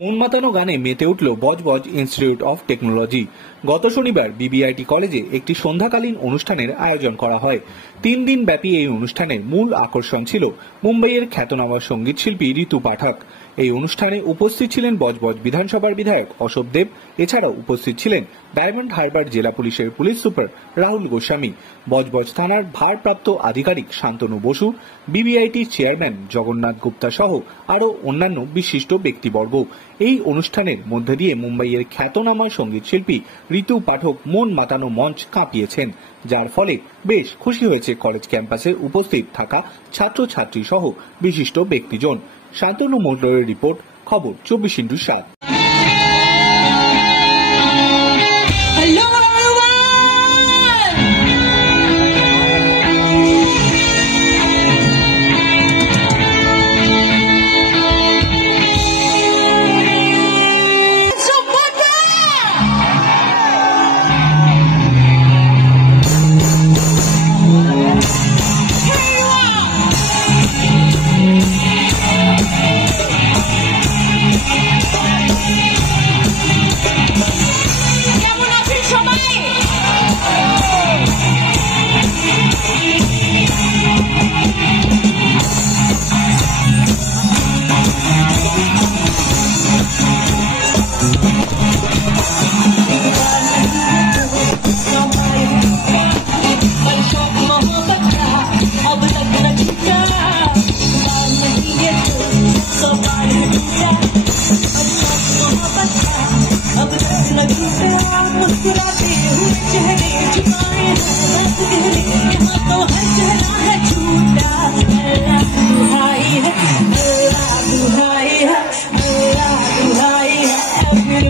উন্মাতানো গানে মেতে উঠল বজবজ ইনস্টিটিউট অফ টেকনোলজি। গত শনিবার বিবিআইটি কলেজে একটি সন্ধ্যাকালীন অনুষ্ঠানের আয়োজন করা হয়। 3 দিন ব্যাপী এই অনুষ্ঠানের মূল আকর্ষণ ছিল মুম্বাইয়ের খ্যাতনামা সঙ্গীত শিল্পী ঋতু পাঠক। এই অনুষ্ঠানে উপস্থিত ছিলেন বজবজ বিধানসভার বিধায়ক অশোক দেব। এছাড়াও উপস্থিত ছিলেন ডায়মন্ড হারবার জেলা পুলিশের পুলিশ সুপার রাহুল গোস্বামী, বজবজ থানার ভারপ্রাপ্ত আধিকারিক শান্তনু বসু, বিবিআইটির চেয়ারম্যান জগন্নাথ গুপ্তা সহ আরও অন্যান্য বিশিষ্ট ব্যক্তিবর্গ। এই অনুষ্ঠানের মধ্যে দিয়ে মুম্বাইয়ের খ্যাতনামা সঙ্গীত শিল্পী ঋতু পাঠক মন মাতানো মঞ্চ কাঁপিয়েছেন, যার ফলে বেশ খুশি হয়েছে কলেজ ক্যাম্পাসে উপস্থিত থাকা ছাত্রছাত্রী সহ বিশিষ্ট ব্যক্তিজন। শান্তনু মন্ডলের রিপোর্ট, খবর 24x7। मुस्कुराते हुए चेहरे झुकाए यहाँ तो हर चेहरा है झूठा। अल्लाह दुहाई है, अल्लाह दुहाई है, अल्लाह दुहाई है, फिर